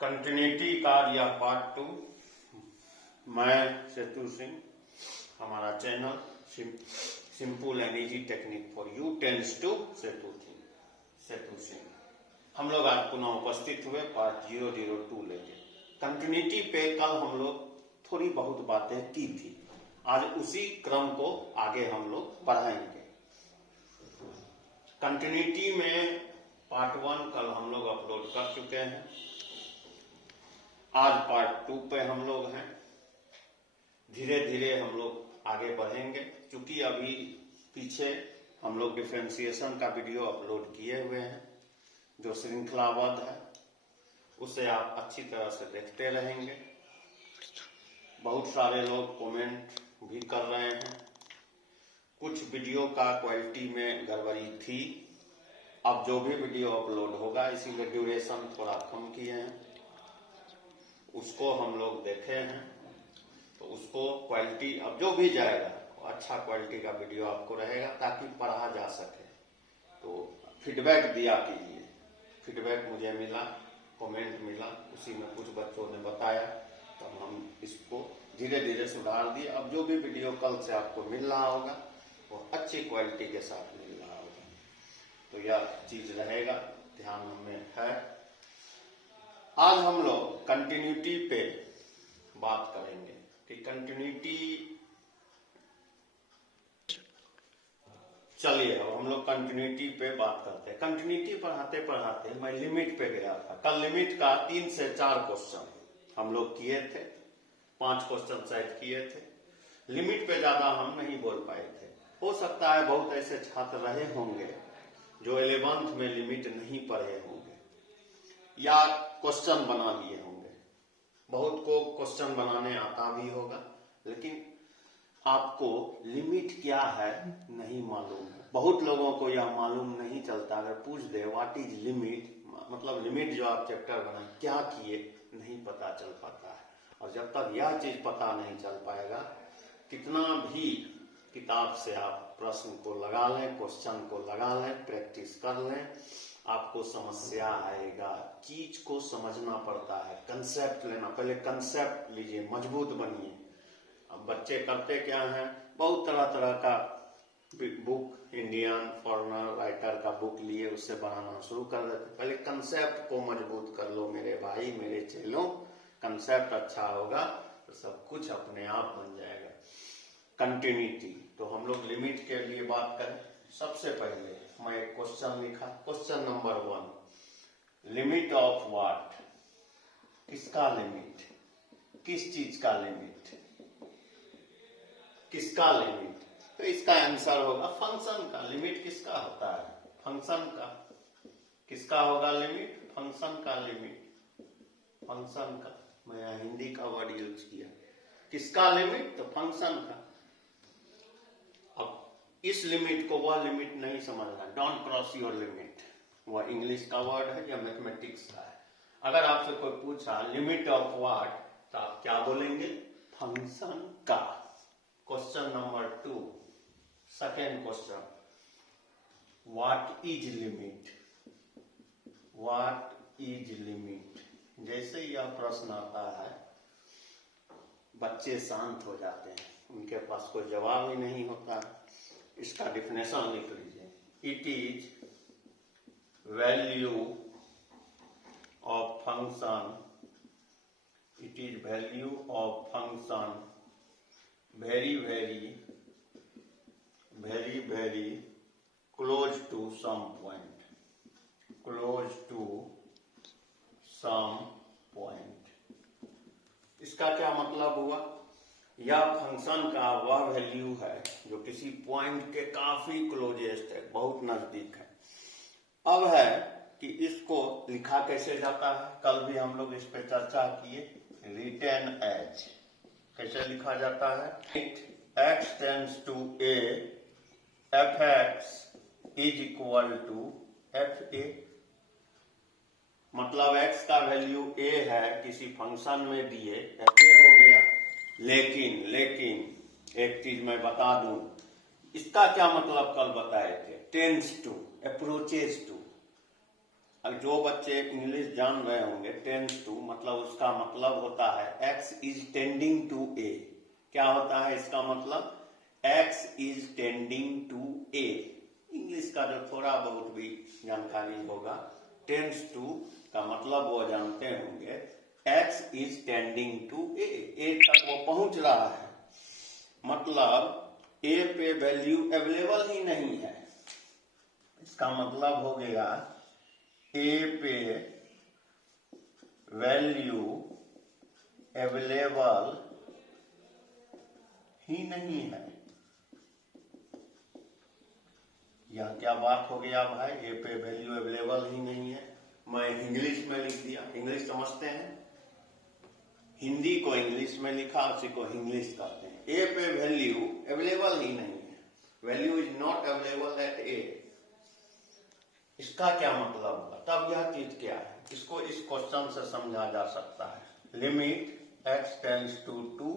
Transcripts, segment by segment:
Continuity का यह part 2। मैं सेतु सिंह, हमारा channel simple and easy technique for you tense to Setu Singh. हम लोग आज पुनः उपस्थित हुए पार्ट 002 लेके। कंटिन्यूटी पे कल हम लोग थोड़ी बहुत बातें की थी, आज उसी क्रम को आगे हम लोग पढ़ाएंगे। कंटिन्यूटी में पार्ट 1 कल हम लोग अपलोड कर चुके हैं, आज पार्ट 2 पे हम लोग हैं। धीरे धीरे हम लोग आगे बढ़ेंगे, क्योंकि अभी पीछे हम लोग डिफरेंशिएशन का वीडियो अपलोड किए हुए हैं जो श्रृंखलाबद्ध है, उसे आप अच्छी तरह से देखते रहेंगे। बहुत सारे लोग कमेंट भी कर रहे हैं, कुछ वीडियो का क्वालिटी में गड़बड़ी थी। अब जो भी वीडियो अपलोड होगा, इसीलिए ड्यूरेशन थोड़ा कम किए हैं, उसको हम लोग देखे हैं, तो उसको क्वालिटी अब जो भी जाएगा अच्छा क्वालिटी का वीडियो आपको रहेगा, ताकि पढ़ा जा सके। तो फीडबैक दिया कीजिए। फीडबैक मुझे मिला, कमेंट मिला, उसी में कुछ बच्चों ने बताया, तो हम इसको धीरे धीरे सुधार दिए। अब जो भी वीडियो कल से आपको मिल रहा होगा वो अच्छी क्वालिटी के साथ मिल रहा होगा, तो यह चीज रहेगा, ध्यान में है। आज हम लोग कंटिन्यूटी पे बात करेंगे कि कंटिन्यूटी, चलिए अब हम लोग कंटिन्यूटी पे बात करते हैं। कंटिन्यूटी पढ़ाते पढ़ाते मैं लिमिट पे गया था। कल लिमिट का 3 से 4 क्वेश्चन हम लोग किए थे, 5 क्वेश्चन शायद किए थे। लिमिट पे ज्यादा हम नहीं बोल पाए थे। हो सकता है बहुत ऐसे छात्र रहे होंगे जो 11th में लिमिट नहीं पढ़े होंगे या क्वेश्चन बना लिए होंगे। बहुत को क्वेश्चन बनाने आता भी होगा, लेकिन आपको लिमिट क्या है नहीं मालूम है। बहुत लोगों को यह मालूम नहीं चलता। अगर पूछ दे व्हाट इज लिमिट, मतलब लिमिट जो आप चैप्टर बनाए क्या किए, नहीं पता चल पाता है। और जब तक यह चीज पता नहीं चल पाएगा, कितना भी किताब से आप प्रश्न को लगा लें, क्वेश्चन को लगा लें, प्रैक्टिस कर लें, आपको समस्या आएगा। चीज को समझना पड़ता है, कंसेप्ट लेना। पहले कंसेप्ट लीजिए, मजबूत बनिए। अब बच्चे करते क्या हैं, बहुत तरह तरह का बुक, इंडियन फॉरेनर राइटर का बुक लिए उससे बनाना शुरू कर देते। पहले कंसेप्ट को मजबूत कर लो मेरे भाई, मेरे चेलों। कंसेप्ट अच्छा होगा तो सब कुछ अपने आप बन जाएगा। कंटिन्यूटी, तो हम लोग लिमिट के लिए बात करें। सबसे पहले मैं एक क्वेश्चन लिखा, question number 1, limit of what, किसका लिमिट, किस चीज का लिमिट, किसका लिमिट। तो इसका आंसर होगा फंक्शन का। लिमिट किसका होता है, फंक्शन का। किसका होगा लिमिट, फंक्शन का लिमिट, फंक्शन का। मैं यहाँ हिंदी का वर्ड यूज किया। किसका लिमिट, तो फंक्शन का। अब इस लिमिट को वह लिमिट नहीं समझना, डोंट क्रॉस योर लिमिट, वह इंग्लिश का वर्ड है या मैथमेटिक्स का है। अगर आपसे कोई पूछा लिमिट ऑफ व्हाट, तो आप क्या बोलेंगे, फंक्शन का। Question number 2, second question, what is limit, what is limit. जैसे ही यह प्रश्न आता है, बच्चे शांत हो जाते हैं, उनके पास कोई जवाब ही नहीं होता। इसका डिफिनेशन लिख लीजिए, it is value of function, it is value of function very very close to some point, close to some point। इसका क्या मतलब हुआ, यह फंक्शन का वह वैल्यू है जो किसी पॉइंट के काफी क्लोजेस्ट है, बहुत नजदीक है। अब है कि इसको लिखा कैसे जाता है, कल भी हम लोग इस पे चर्चा किए। रिटेन एज कैसे लिखा जाता है, x tends to a, f(x) is equal to fa। मतलब x का वैल्यू a है, किसी फंक्शन में दिए fa हो गया। लेकिन एक चीज मैं बता दूं, इसका क्या मतलब कल बताए थे, टेंड्स टू, अप्रोचेज टू। अब जो बच्चे इंग्लिश जान रहे होंगे टेंड्स टू मतलब उसका मतलब होता है x is tending to A. क्या होता है इसका मतलब? x is tending to A. English का जो थोड़ा बहुत भी जानकारी होगा, टेंड्स टू का मतलब वो जानते होंगे x इज टेंडिंग टू ए तक वो पहुंच रहा है, मतलब ए पे वैल्यू अवेलेबल ही नहीं है। इसका मतलब हो गया ए पे वैल्यू अवेलेबल ही नहीं है। यह क्या बात हो गया भाई? ए पे वैल्यू अवेलेबल ही नहीं है। मैं इंग्लिश में लिख दिया। इंग्लिश समझते हैं? हिंदी को इंग्लिश में लिखा, उसी को इंग्लिश कहते हैं। ए पे वैल्यू अवेलेबल ही नहीं है। Value is not available at A. इसका क्या मतलब होगा? तब यह चीज क्या है, इसको इस क्वेश्चन से समझा जा सकता है। Limit x tends to 2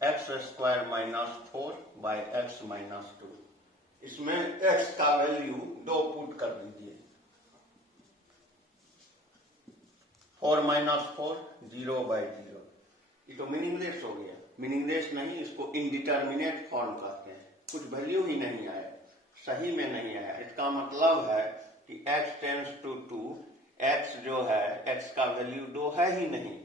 x square minus 4 by X minus 2। इसमें x का वैल्यू 2 पुट कर दीजिए। 4 माइनस 4 0 बाई 0। ये तो मीनिंगलेस हो गया। मीनिंगलेस नहीं, इसको इनडिटर्मिनेट फॉर्म कहते हैं। कुछ वैल्यू ही नहीं आया, सही में नहीं आया। इसका मतलब है कि x टेंड्स टू 2, x जो है x का वैल्यू 2 है ही नहीं,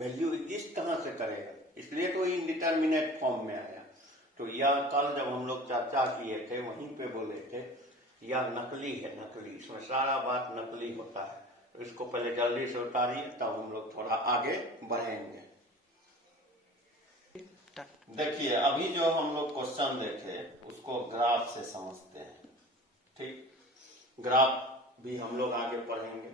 वैल्यू एग्जिस्ट कहां से करेगा? इसलिए तो इनडिटर्मिनेट फॉर्म में आया। तो यह कल जब हम लोग चर्चा किए थे वहीं पे बोले थे यह नकली है, नकली। इसमें सारा बात नकली होता है। तो इसको पहले जल्दी से उतारिए, तब हम लोग थोड़ा आगे बढ़ेंगे। देखिए अभी जो हम लोग क्वेश्चन देखे उसको ग्राफ से समझते हैं। ठीक, ग्राफ भी हम लोग आगे पढ़ेंगे।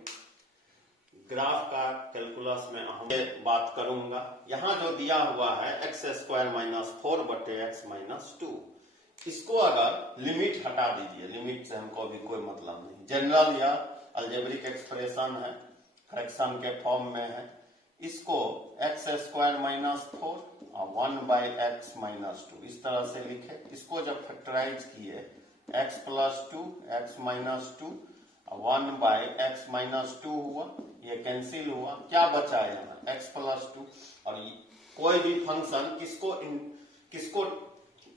ग्राफ का कैलकुलस में हम बात करूंगा। यहां जो दिया हुआ है एक्स स्क्वायर माइनस 4 बटे एक्स माइनस 2, इसको अगर लिमिट हटा दीजिए, लिमिट से हमको अभी कोई मतलब नहीं, जनरल या अलजेब्रिक एक्सप्रेशन है, फ्रैक्शन के फॉर्म में है। इसको एक्स स्क्वायर माइनस 4 और 1 बाई एक्स माइनस 2 इस तरह से लिखे। इसको जब फैक्टराइज किए x प्लस 2 एक्स माइनस 2 और 1 बाई एक्स माइनस 2 हुआ, ये कैंसिल हुआ। क्या बचा यहाँ? x plus 2। और कोई भी फंक्शन किसको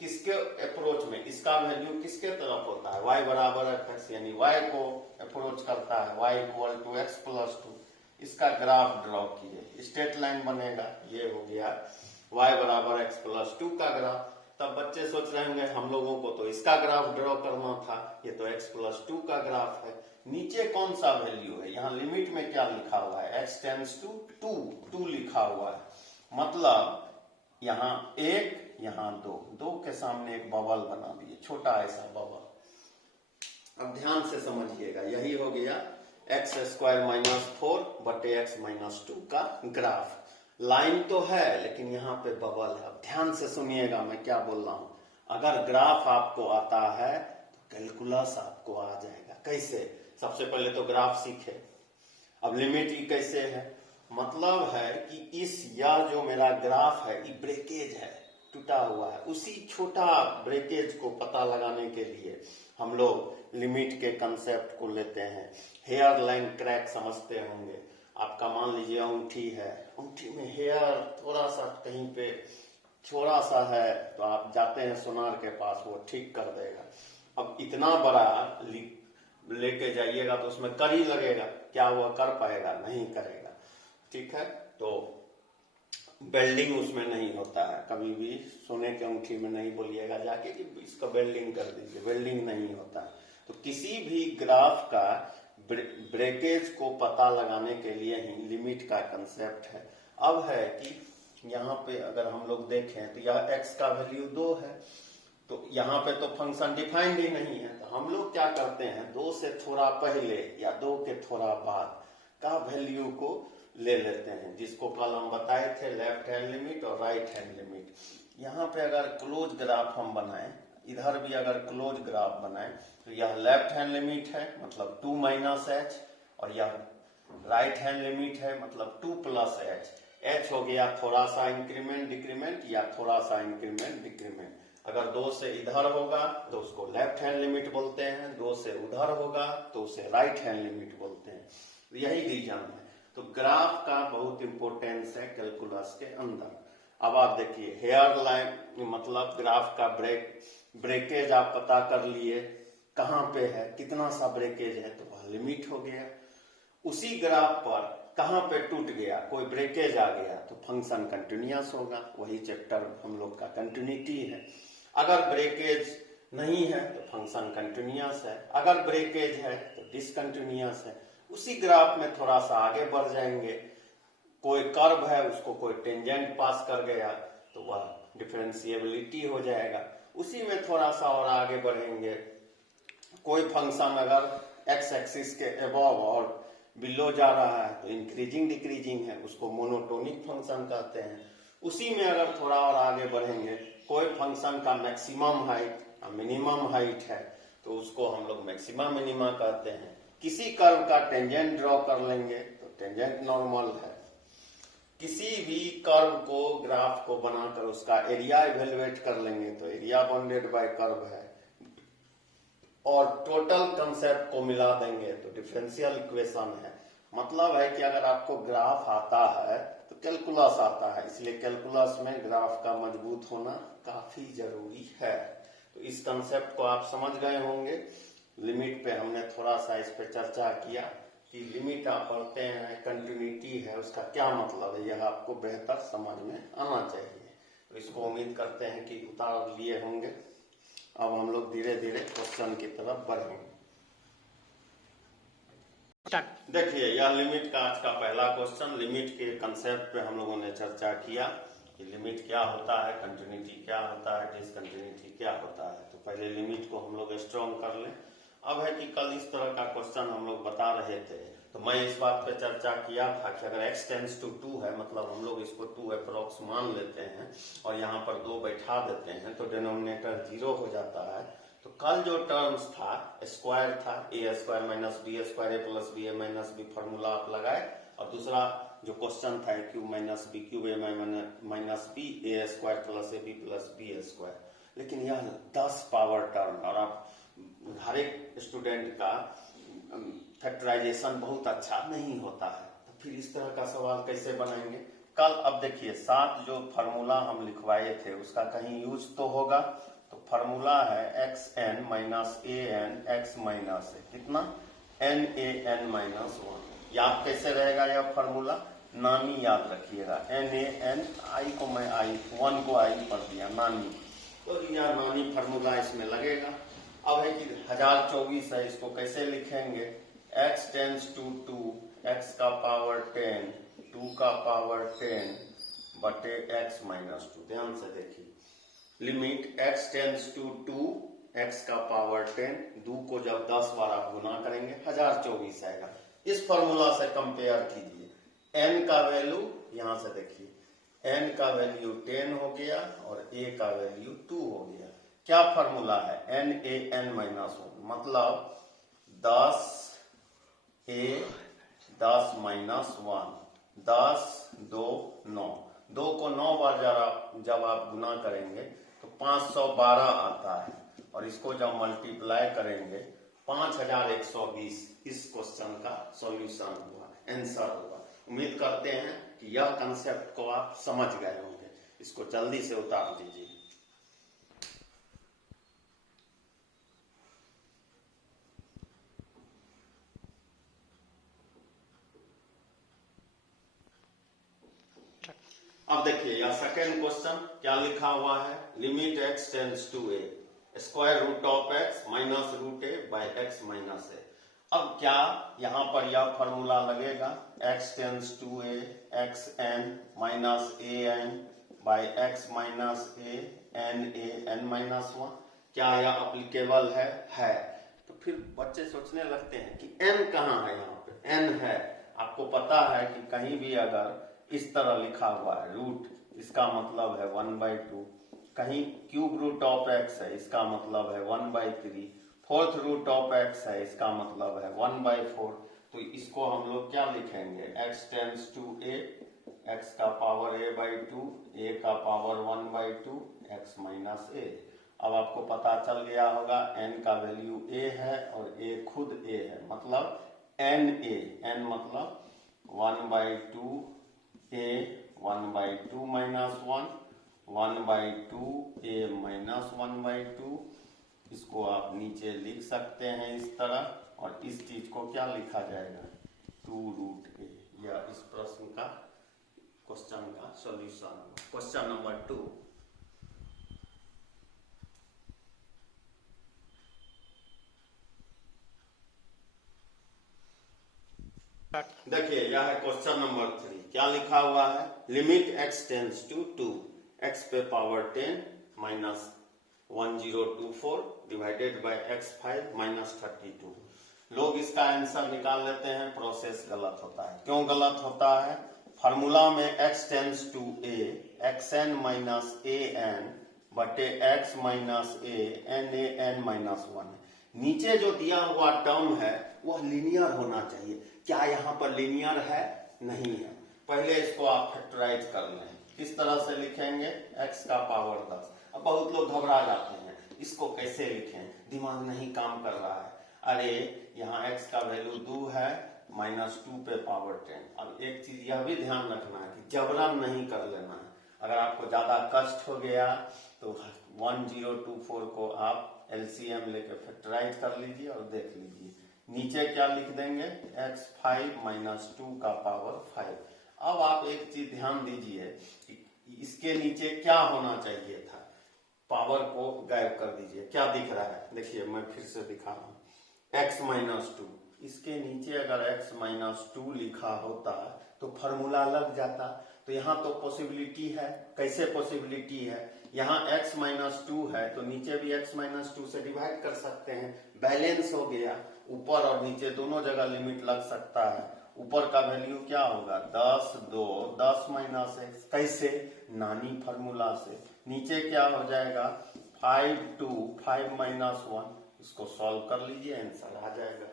किसके अप्रोच में, इसका वैल्यू किसके तरफ होता है? y बराबर fx, यानी y को अप्रोच करता है, y equal to X plus 2। इसका ग्राफ ड्रॉ कीजिए, स्ट्रेट लाइन बनेगा। ये हो गया y बराबर एक्स प्लस 2 का ग्राफ। तब बच्चे सोच रहे होंगे हम लोगों को तो इसका ग्राफ ड्रॉ करना था, ये तो x प्लस 2 का ग्राफ है। नीचे कौन सा वैल्यू है? यहाँ लिमिट में क्या लिखा हुआ है? x टेंड्स टू 2 लिखा हुआ है, मतलब यहाँ 1 यहाँ 2 के सामने एक बबल बना दिए, छोटा ऐसा बबल। अब ध्यान से समझिएगा, यही हो गया एक्स स्क्वायर माइनस 4 बटे एक्स माइनस 2 का ग्राफ। लाइन तो है लेकिन यहाँ पे बबल है। अब ध्यान से सुनिएगा मैं क्या बोल रहा हूं। अगर ग्राफ आपको आता है तो कैलकुलस आपको आ जाएगा। कैसे? सबसे पहले तो ग्राफ सीखे। अब लिमिट ही कैसे है? मतलब है कि इस यह जो मेरा ग्राफ है ये ब्रेकेज है, टूटा हुआ है। उसी छोटा ब्रेकेज को पता लगाने के लिए हम लोग लिमिट के कंसेप्ट को लेते हैं। हेयर लाइन क्रैक समझते होंगे। आपका मान लीजिए अंगूठी है, अंगूठी में हेयर थोड़ा सा कहीं पे थोड़ा सा है, तो आप जाते हैं सोनार के पास, वो ठीक कर देगा। अब इतना बड़ा लेके जाइएगा तो उसमें कड़ी लगेगा, क्या वो कर पाएगा? नहीं करेगा। ठीक है, तो वेल्डिंग उसमें नहीं होता है। कभी भी सोने के अंगूठी में नहीं बोलिएगा जाके कि इसका वेल्डिंग कर दीजिए, वेल्डिंग नहीं होता। तो किसी भी ग्राफ का ब्रेकेज को पता लगाने के लिए ही लिमिट का कंसेप्ट है। अब है कि यहाँ पे अगर हम लोग देखें तो यह x का वैल्यू 2 है, तो यहाँ पे तो फंक्शन डिफाइंड ही नहीं है। तो हम लोग क्या करते हैं, 2 से थोड़ा पहले या 2 के थोड़ा बाद का वैल्यू को ले लेते हैं, जिसको कल हम बताए थे लेफ्ट हैंड लिमिट और राइट हैंड लिमिट। यहाँ पे अगर क्लोज ग्राफ हम बनाएं, इधर भी अगर क्लोज ग्राफ बनाएं, तो यह लेफ्ट हैंड लिमिट है मतलब 2 माइनस एच, और यह राइट हैंड लिमिट है मतलब 2 प्लस एच। एच हो गया थोड़ा सा इंक्रीमेंट डिक्रीमेंट या थोड़ा सा इंक्रीमेंट डिक्रीमेंट। अगर 2 से इधर होगा तो उसको लेफ्ट हैंड लिमिट बोलते हैं, 2 से उधर होगा तो उसे राइट हैंड लिमिट बोलते हैं। यही रीजन है। तो ग्राफ का बहुत इंपॉर्टेंस है कैलकुलस के अंदर। अब आप देखिए हेयर लाइन मतलब ग्राफ का ब्रेकेज आप पता कर लिए कहाँ पे है, कितना सा ब्रेकेज है, तो वह लिमिट हो गया। उसी ग्राफ पर कहाँ पे टूट गया, कोई ब्रेकेज आ गया, तो फंक्शन कंटिन्यूअस होगा। वही चैप्टर हम लोग का कंटिन्यूटी है। अगर ब्रेकेज नहीं है तो फंक्शन कंटिन्यूअस है, अगर ब्रेकेज है तो डिसकंटिन्यूअस है। उसी ग्राफ में थोड़ा सा आगे बढ़ जाएंगे, कोई कर्व है उसको कोई टेंजेंट पास कर गया तो वह डिफरेंशिएबिलिटी हो जाएगा। उसी में थोड़ा सा और आगे बढ़ेंगे, कोई फंक्शन अगर एक्स एक्सिस के अबव और बिलो जा रहा है तो इंक्रीजिंग डिक्रीजिंग है, उसको मोनोटोनिक फंक्शन कहते हैं। उसी में अगर थोड़ा और आगे बढ़ेंगे, कोई फंक्शन का मैक्सिमम हाइट मिनिमम हाइट है तो उसको हम लोग मैक्सिमा मिनिमा कहते हैं। किसी कर्व का टेंजेंट ड्रॉ कर लेंगे तो टेंजेंट नॉर्मल है। किसी भी कर्व को ग्राफ को बनाकर उसका एरिया इवेलुएट कर लेंगे तो एरिया बाउंडेड बाय कर्व है। और टोटल कंसेप्ट को मिला देंगे तो डिफरेंशियल इक्वेशन है। मतलब है कि अगर आपको ग्राफ आता है तो कैलकुलस आता है, इसलिए कैलकुलस में ग्राफ का मजबूत होना काफी जरूरी है। तो इस कंसेप्ट को आप समझ गए होंगे। लिमिट पे हमने थोड़ा सा इस पे चर्चा किया कि लिमिट आप पढ़ते हैं, कंटिन्यूटी है, उसका क्या मतलब है, यह आपको बेहतर समझ में आना चाहिए। तो इसको उम्मीद करते हैं कि उतार लिए होंगे। अब हम लोग धीरे धीरे क्वेश्चन की तरफ बढ़ेंगे। देखिए यह लिमिट का आज का पहला क्वेश्चन। लिमिट के कंसेप्ट पे हम लोगों ने चर्चा किया कि लिमिट क्या होता है, कंटिन्यूटी क्या होता है, डिसकंटिन्यूटी क्या होता है। तो पहले लिमिट को हम लोग स्ट्रॉन्ग कर लें। अब है कि कल इस तरह का क्वेश्चन हम लोग बता रहे थे तो मैं इस बात पे चर्चा किया था कि अगर x टेंड्स टू 2 है, मतलब हम लोग इसको 2 अप्रोक्स मान लेते हैं और यहाँ पर 2 बैठा देते हैं तो डिनोमिनेटर 0 हो जाता है। तो कल जो टर्म्स था स्क्वायर था, A square minus B square A plus B A minus B, formula आप लगाए। और दूसरा जो क्वेश्चन था cube minus B cube A minus B A square plus A B plus B square. लेकिन यह 10 पावर टर्म और आप हर एक स्टूडेंट का फैक्टराइजेशन बहुत अच्छा नहीं होता है, तो फिर इस तरह का सवाल कैसे बनाएंगे। कल अब देखिए 7 जो फार्मूला हम लिखवाए थे उसका कहीं यूज तो होगा। तो फार्मूला है x N minus A N x minus ए, कितना एन ए एन माइनस 1। याद कैसे रहेगा यह फार्मूला, नानी याद रखिएगा, एन ए एन, आई को मैं आई 1 को आई पढ़ दिया नानी, तो यह नानी फार्मूला इसमें लगेगा। अब है कि 1024 है, इसको कैसे लिखेंगे, x टेंस टू 2 x का पावर 10 2 का पावर 10 बटे x माइनस 2। ध्यान से देखिए limit x tends to 2 x का पावर 10, 2 को जब 10 बार आप गुना करेंगे 1024 आएगा। इस फॉर्मूला से कंपेयर कीजिए, n का वैल्यू यहां से देखिए n का वैल्यू 10 हो गया और a का वैल्यू 2 हो गया। क्या फॉर्मूला है, एन ए एन माइनस 1, मतलब 10 a 10 माइनस 1, 10 2 9, 2 को 9 बार जब आप गुना करेंगे तो 512 आता है और इसको जब मल्टीप्लाई करेंगे 5120 इस क्वेश्चन का सॉल्यूशन हुआ, आंसर हुआ। उम्मीद करते हैं कि यह कंसेप्ट को आप समझ गए होंगे। इसको जल्दी से उतार दीजिए। अब देखिए यह सेकेंड क्वेश्चन क्या लिखा हुआ है, limit x tends to a square root of x minus root a by x minus a। अब क्या यहाँ पर यह फॉर्मूला लगेगा, x tends to a x n minus a n by x minus a n a n minus 1। क्या यह applicable है। तो फिर बच्चे सोचने लगते हैं कि n कहाँ है, यहाँ पे n है। आपको पता है कि कहीं भी अगर इस तरह लिखा हुआ है रूट, इसका मतलब है 1/2, कहीं क्यूब रूट ऑफ x है इसका मतलब है 1/3, फोर्थ रूट ऑफ x है इसका मतलब है 1/4। तो इसको हम लोग क्या लिखेंगे, x tends to a x का पावर a/2 a का पावर 1/2 x माइनस a। अब आपको पता चल गया होगा n का वैल्यू a है और a खुद a है, मतलब एन ए, एन मतलब 1/2 ए 1/2 माइनस 1, 1/2 ए माइनस 1/2। इसको आप नीचे लिख सकते हैं इस तरह, और इस चीज को क्या लिखा जाएगा 2√a। यह इस प्रश्न का क्वेश्चन का सॉल्यूशन। क्वेश्चन नंबर 2, देखिए यह है क्वेश्चन नंबर 3। क्या लिखा हुआ है, limit x tends to 2 x पे power 10 minus 1024 divided by x5 minus 32। लोग इसका आंसर निकाल लेते हैं, प्रोसेस गलत होता है। क्यों गलत होता है, फार्मूला में x tends to a xn minus an बटे x minus a nan minus 1। नीचे जो दिया हुआ टर्म है वह लीनियर होना चाहिए। क्या यहाँ पर लीनियर है, नहीं है। पहले इसको आप फैक्टराइज कर लें। किस तरह से लिखेंगे, x का पावर 10। अब बहुत लोग घबरा जाते हैं, इसको कैसे लिखें, दिमाग नहीं काम कर रहा है। अरे यहाँ x का वैल्यू 2 है, -2 पे पावर 10। अब एक चीज यह भी ध्यान रखना है कि जबरन नहीं कर लेना है। अगर आपको ज्यादा कष्ट हो गया तो 1024 को आप एलसीएम लेके फैक्टराइज कर लीजिए और देख लीजिए। नीचे क्या लिख देंगे, x5 माइनस 2 का पावर 5। अब आप एक चीज ध्यान दीजिए कि इसके नीचे क्या होना चाहिए था, पावर को गायब कर दीजिए। क्या दिख रहा है, देखिए मैं फिर से दिखा रहा हूँ, x माइनस 2। इसके नीचे अगर x माइनस 2 लिखा होता तो फॉर्मूला लग जाता। तो यहाँ तो पॉसिबिलिटी है। कैसे पॉसिबिलिटी है, यहाँ x माइनस 2 है तो नीचे भी x माइनस 2 से डिवाइड कर सकते हैं, बैलेंस हो गया। ऊपर और नीचे दोनों जगह लिमिट लग सकता है। ऊपर का वैल्यू क्या होगा, 10 2 10 माइनस x। कैसे, नानी फॉर्मूला से। नीचे क्या हो जाएगा, 5 2 5 माइनस 1। इसको सॉल्व कर लीजिए, आंसर आ जाएगा।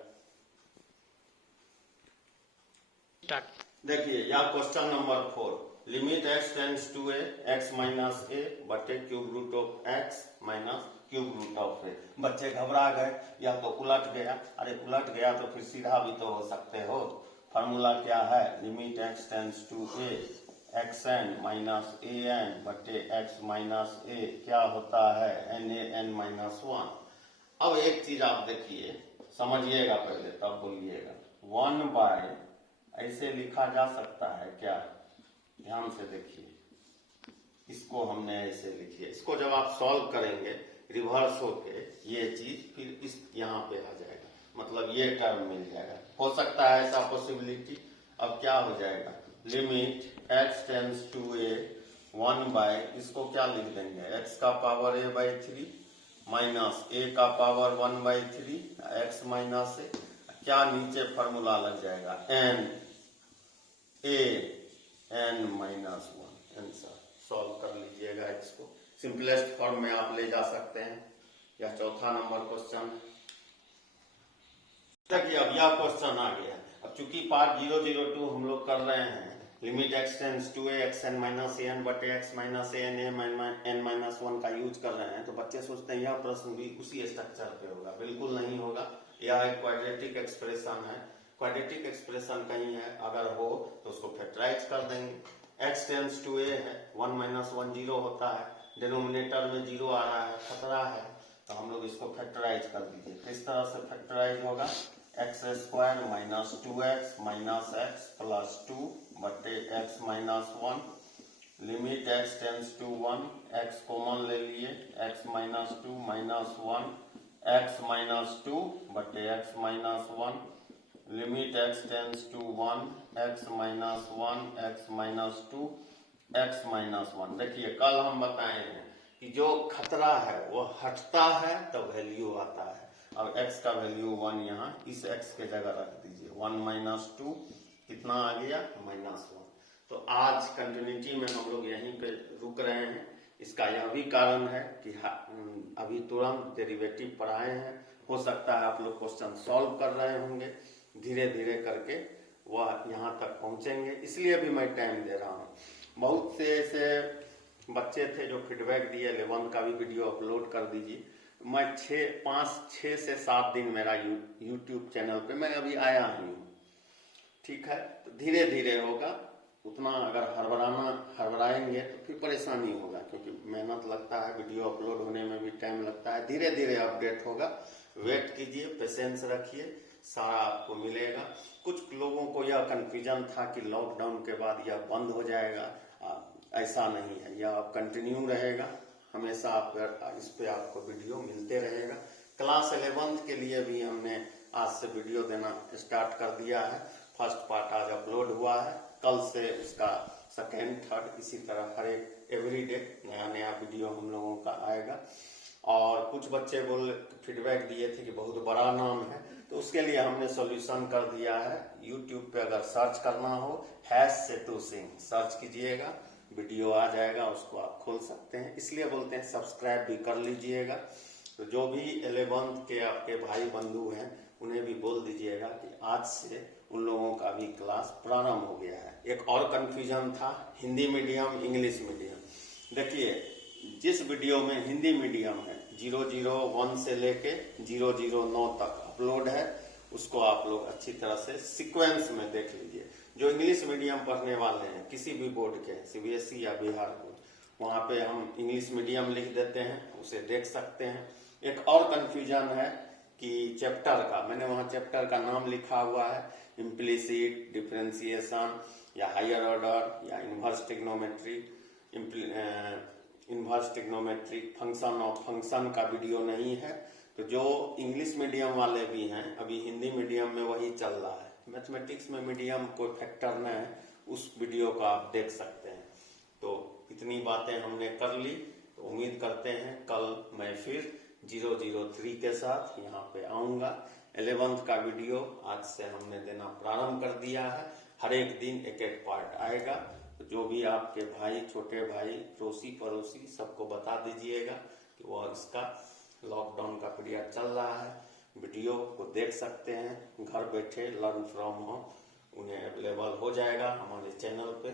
देखिए यह question number 4, limit x tends to a x minus a बटे cube root of x minus cube root of a। बच्चे घबरा गए, यह तो उलट गया। अरे उलट गया तो फिर सीधा भी तो हो सकते हो। फॉर्मूला क्या है, limit x tends to a xn minus an बटे x माइनस a क्या होता है nan माइनस 1। अब एक चीज आप देखिए, समझिएगा पहले तब बोलिएगा। 1 बाय ऐसे लिखा जा सकता है क्या, ध्यान से देखिए। इसको हमने ऐसे लिखी है, इसको जब आप सॉल्व करेंगे रिवर्स होके ये चीज फिर इस यहाँ पे आ जाएगा, मतलब ये टर्म मिल जाएगा। हो सकता है ऐसा पॉसिबिलिटी। अब क्या हो जाएगा, limit x tends to a 1 by, इसको क्या लिख देंगे, x का पावर a/3 माइनस a का पावर 1/3 x माइनस a। क्या नीचे फॉर्मूला लग जाएगा, n माइनस 1। आंसर सॉल्व कर लीजिएगा। इसको सिंपलेस्ट फॉर्म में आप ले जा सकते हैं। यह चौथा नंबर क्वेश्चन। देखिए अब यह क्वेश्चन आ गया। अब चूंकि पार्ट 002 हम लोग कर रहे हैं, limit x tends to a xn minus an बटे x minus an n minus 1 का यूज कर रहे हैं, तो बच्चे सोचते हैं यह प्रश्न भी उसी स्ट्रक्चर पे होगा। बिल्कुल नहीं होगा। यह एक क्वाड्रेटिक एक्सप्रेशन है। क्वाड्रेटिक एक्सप्रेशन कहीं है अगर हो तो उसको फैक्टराइज कर देंगे। x टेंस टू a है, 1 माइनस 1 0 होता है, डिनोमिनेटर में 0 आ रहा है, खतरा है, तो हम लोग इसको फैक्टराइज कर दीजिए। किस तरह से फैक्टराइज होगा, X square minus 2x minus x plus 2 बटे x minus 1। Limit x tends to 1, x common ले लिए, x minus 2 minus 1 x minus 2 बटे x minus 1। Limit x tends to 1, x minus 1 x minus 2 x minus 1। देखिए कल हम बताए हैं कि जो खतरा है वो हटता है तो वैल्यू आता है। अब x का वैल्यू 1 यहाँ इस x के जगह रख दीजिए। 1 माइनस 2 कितना आ गया, माइनस 1। तो आज कंटिन्यूटी में हम लोग यहीं पे रुक रहे हैं। इसका यह भी कारण है कि अभी तुरंत डेरिवेटिव पढ़ाए हैं। हो सकता है आप लोग क्वेश्चन सॉल्व कर रहे होंगे, धीरे धीरे करके वह यहाँ तक पहुंचेंगे, इसलिए भी मैं टाइम दे रहा हूँ। बहुत से ऐसे बच्चे थे जो फीडबैक दिए, 11 का भी वीडियो अपलोड कर दीजिए। मैं 5-6 से 7 दिन मेरा यूट्यूब चैनल पे मैं अभी आया ही हूँ। ठीक है, तो धीरे धीरे होगा। उतना अगर हड़बड़ाएंगे तो फिर परेशानी होगा, क्योंकि मेहनत लगता है, वीडियो अपलोड होने में भी टाइम लगता है। धीरे धीरे अपडेट होगा, वेट कीजिए, पेशेंस रखिए, सारा आपको मिलेगा। कुछ लोगों को यह कंफ्यूजन था कि लॉकडाउन के बाद यह बंद हो जाएगा, ऐसा नहीं है, यह कंटिन्यू रहेगा हमेशा। आप इस पे आपको वीडियो मिलते रहेगा। क्लास 11th के लिए भी हमने आज से वीडियो देना स्टार्ट कर दिया है। फर्स्ट पार्ट आज अपलोड हुआ है, कल से उसका सेकेंड, थर्ड, इसी तरह हर एक एवरीडे नया नया वीडियो हम लोगों का आएगा। और कुछ बच्चे फीडबैक दिए थे कि बहुत बड़ा नाम है, तो उसके लिए हमने सॉल्यूशन कर दिया है। यूट्यूब पे अगर सर्च करना हो #सेटू सिंह सर्च कीजिएगा, वीडियो आ जाएगा, उसको आप खोल सकते हैं। इसलिए बोलते हैं सब्सक्राइब भी कर लीजिएगा। तो जो भी 11th के आपके भाई बंधु हैं उन्हें भी बोल दीजिएगा कि आज से उन लोगों का भी क्लास प्रारंभ हो गया है। एक और कंफ्यूजन था, हिंदी मीडियम इंग्लिश मीडियम। देखिए, जिस वीडियो में हिंदी मीडियम है 001 से लेके 009 तक अपलोड है, उसको आप लोग अच्छी तरह से सीक्वेंस में देख लीजिए। जो इंग्लिश मीडियम पढ़ने वाले हैं किसी भी बोर्ड के, CBSE या बिहार बोर्ड, वहाँ पे हम इंग्लिश मीडियम लिख देते हैं, उसे देख सकते हैं। एक और कंफ्यूजन है कि चैप्टर का, मैंने वहाँ चैप्टर का नाम लिखा हुआ है, इम्प्लिसिट, डिफरेंशिएशन या हायर ऑर्डर या inverse trigonometry, function of function का वीडियो नहीं है। तो जो इंग्लिश मीडियम वाले भी हैं, अभी हिंदी मीडियम में वही चल रहा है, मैथमेटिक्स में मीडियम कोई फैक्टर न है, उस वीडियो को आप देख सकते हैं। तो इतनी बातें हमने कर ली, तो उम्मीद करते हैं कल मैं फिर 003 के साथ यहाँ पे आऊँगा। 11th का वीडियो आज से हमने देना प्रारंभ कर दिया है, हर एक दिन एक एक पार्ट आएगा। तो जो भी आपके भाई, छोटे भाई, पड़ोसी पड़ोसी, सबको बता दीजिएगा कि वो इसका लॉकडाउन का पीरियड चल रहा है, वीडियो को देख सकते हैं, घर बैठे लर्न फ्रॉम होम उन्हें अवेलेबल हो जाएगा हमारे चैनल पे।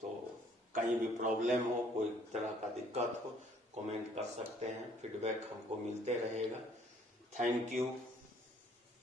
तो कहीं भी प्रॉब्लम हो, कोई तरह का दिक्कत हो, कमेंट कर सकते हैं, फीडबैक हमको मिलते रहेगा। Thank you.